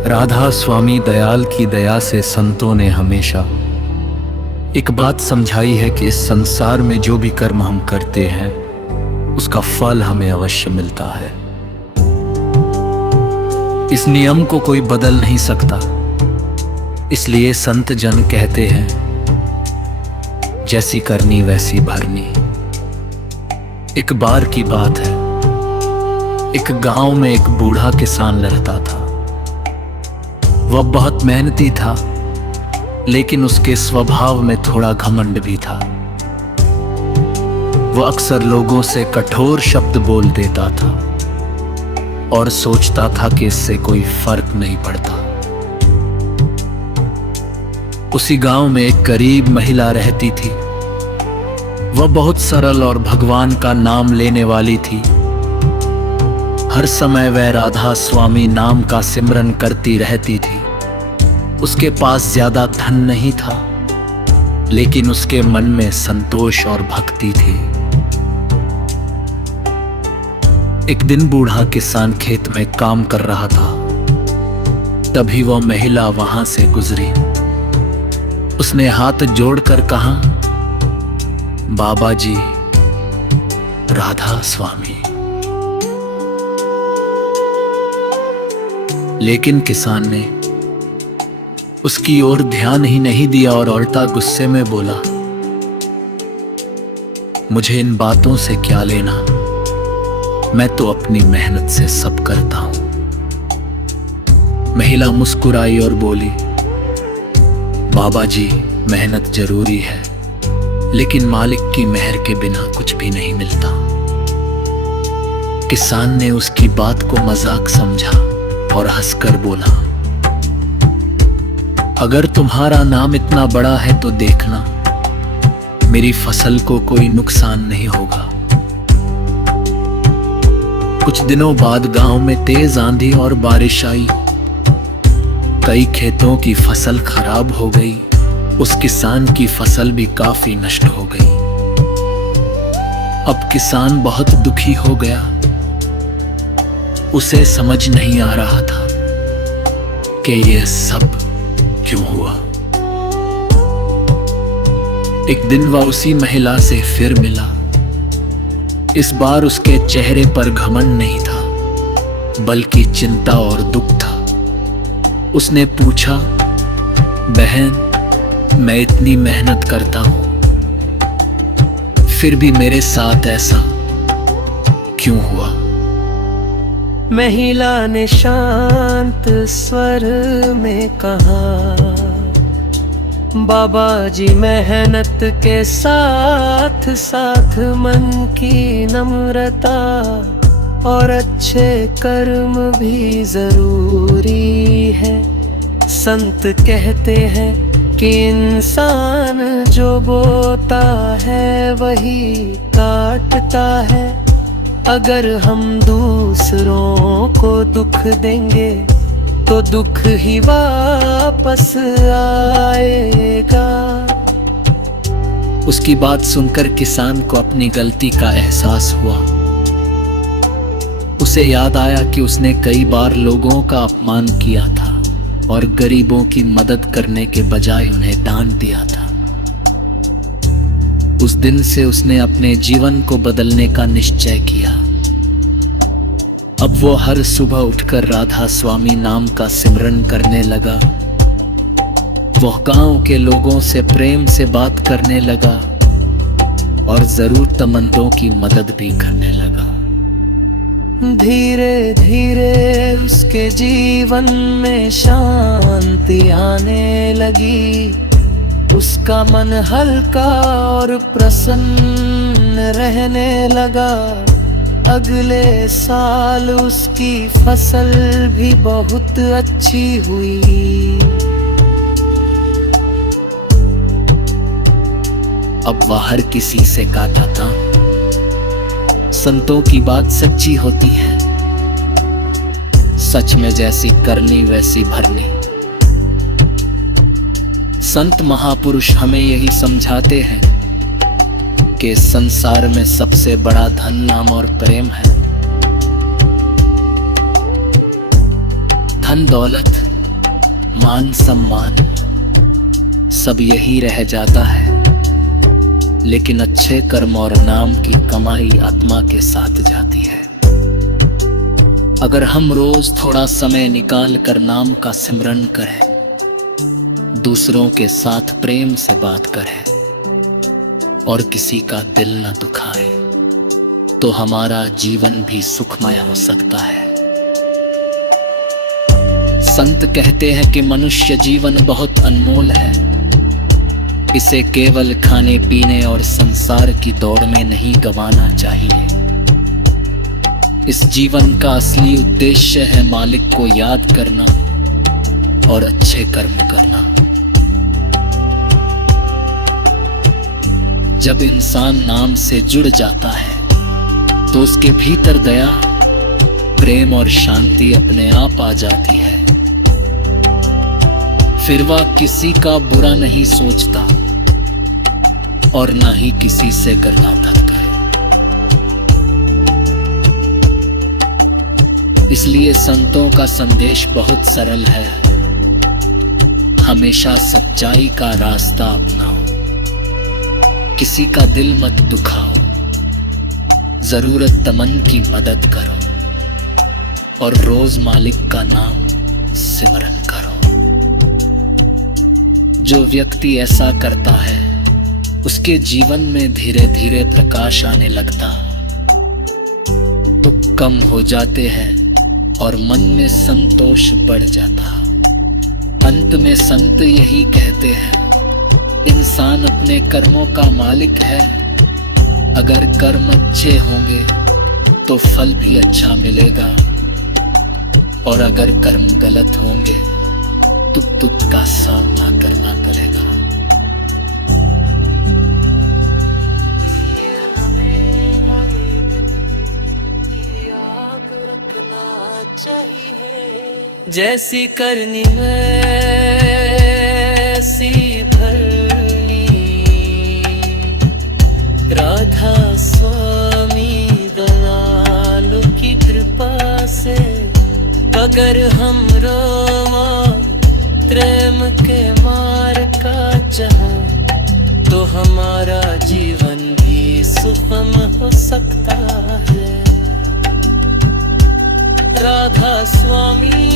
राधा स्वामी दयाल की दया से संतों ने हमेशा एक बात समझाई है कि इस संसार में जो भी कर्म हम करते हैं उसका फल हमें अवश्य मिलता है। इस नियम को कोई बदल नहीं सकता। इसलिए संत जन कहते हैं, जैसी करनी वैसी भरनी। एक बार की बात है, एक गांव में एक बूढ़ा किसान रहता था। वह बहुत मेहनती था, लेकिन उसके स्वभाव में थोड़ा घमंड भी था। वह अक्सर लोगों से कठोर शब्द बोल देता था और सोचता था कि इससे कोई फर्क नहीं पड़ता। उसी गांव में एक गरीब महिला रहती थी। वह बहुत सरल और भगवान का नाम लेने वाली थी। हर समय वह राधा स्वामी नाम का सिमरन करती रहती थी। उसके पास ज्यादा धन नहीं था, लेकिन उसके मन में संतोष और भक्ति थी। एक दिन बूढ़ा किसान खेत में काम कर रहा था। तभी वह महिला वहां से गुजरी। उसने हाथ जोड़कर कहा, बाबा जी, राधा स्वामी। लेकिन किसान ने उसकी ओर ध्यान ही नहीं दिया और उल्टा गुस्से में बोला, मुझे इन बातों से क्या लेना, मैं तो अपनी मेहनत से सब करता हूं। महिला मुस्कुराई और बोली, बाबा जी, मेहनत जरूरी है, लेकिन मालिक की मेहर के बिना कुछ भी नहीं मिलता। किसान ने उसकी बात को मजाक समझा और हंसकर बोला, अगर तुम्हारा नाम इतना बड़ा है तो देखना, मेरी फसल को कोई नुकसान नहीं होगा। कुछ दिनों बाद गांव में तेज आंधी और बारिश आई। कई खेतों की फसल खराब हो गई। उस किसान की फसल भी काफी नष्ट हो गई। अब किसान बहुत दुखी हो गया। उसे समझ नहीं आ रहा था कि यह सब क्यों हुआ। एक दिन वह उसी महिला से फिर मिला। इस बार उसके चेहरे पर घमंड नहीं था, बल्कि चिंता और दुख था। उसने पूछा, बहन, मैं इतनी मेहनत करता हूं, फिर भी मेरे साथ ऐसा क्यों हुआ? महिला ने शांत स्वर में कहा, बाबा जी, मेहनत के साथ साथ मन की नम्रता और अच्छे कर्म भी जरूरी है। संत कहते हैं कि इंसान जो बोता है वही काटता है। अगर हम दूसरों को दुख देंगे तो दुख ही वापस आएगा। उसकी बात सुनकर किसान को अपनी गलती का एहसास हुआ। उसे याद आया कि उसने कई बार लोगों का अपमान किया था और गरीबों की मदद करने के बजाय उन्हें डांट दिया था। उस दिन से उसने अपने जीवन को बदलने का निश्चय किया। अब वो हर सुबह उठकर राधा स्वामी नाम का सिमरन करने लगा। वह गांव के लोगों से प्रेम से बात करने लगा और जरूरतमंदों की मदद भी करने लगा। धीरे धीरे उसके जीवन में शांति आने लगी। उसका मन हल्का और प्रसन्न रहने लगा। अगले साल उसकी फसल भी बहुत अच्छी हुई। अब वह हर किसी से कहता था, संतों की बात सच्ची होती है। सच में जैसी करनी वैसी भरनी। संत महापुरुष हमें यही समझाते हैं कि संसार में सबसे बड़ा धन, नाम और प्रेम है। धन दौलत मान सम्मान सब यही रह जाता है, लेकिन अच्छे कर्म और नाम की कमाई आत्मा के साथ जाती है। अगर हम रोज थोड़ा समय निकाल कर नाम का सिमरन करें, दूसरों के साथ प्रेम से बात करें और किसी का दिल न दुखाए, तो हमारा जीवन भी सुखमय हो सकता है। संत कहते हैं कि मनुष्य जीवन बहुत अनमोल है, इसे केवल खाने पीने और संसार की दौड़ में नहीं गंवाना चाहिए। इस जीवन का असली उद्देश्य है मालिक को याद करना और अच्छे कर्म करना। जब इंसान नाम से जुड़ जाता है तो उसके भीतर दया, प्रेम और शांति अपने आप आ जाती है। फिर वह किसी का बुरा नहीं सोचता और ना ही किसी से गर्दाता करे। इसलिए संतों का संदेश बहुत सरल है, हमेशा सच्चाई का रास्ता अपनाओ, किसी का दिल मत दुखाओ, जरूरतमंद की मदद करो और रोज मालिक का नाम सिमरन करो। जो व्यक्ति ऐसा करता है उसके जीवन में धीरे धीरे प्रकाश आने लगता, दुख कम हो जाते हैं और मन में संतोष बढ़ जाता। अंत में संत यही कहते हैं, इंसान अपने कर्मों का मालिक है। अगर कर्म अच्छे होंगे तो फल भी अच्छा मिलेगा, और अगर कर्म गलत होंगे तो तुक का सामना करना पड़ेगा। जैसी करनी वैसी भरनी, राधा स्वामी दयालु की कृपा से। अगर हम रोमा प्रेम के मार्ग का चाहें तो हमारा जीवन भी सुखम हो सकता है। राधा स्वामी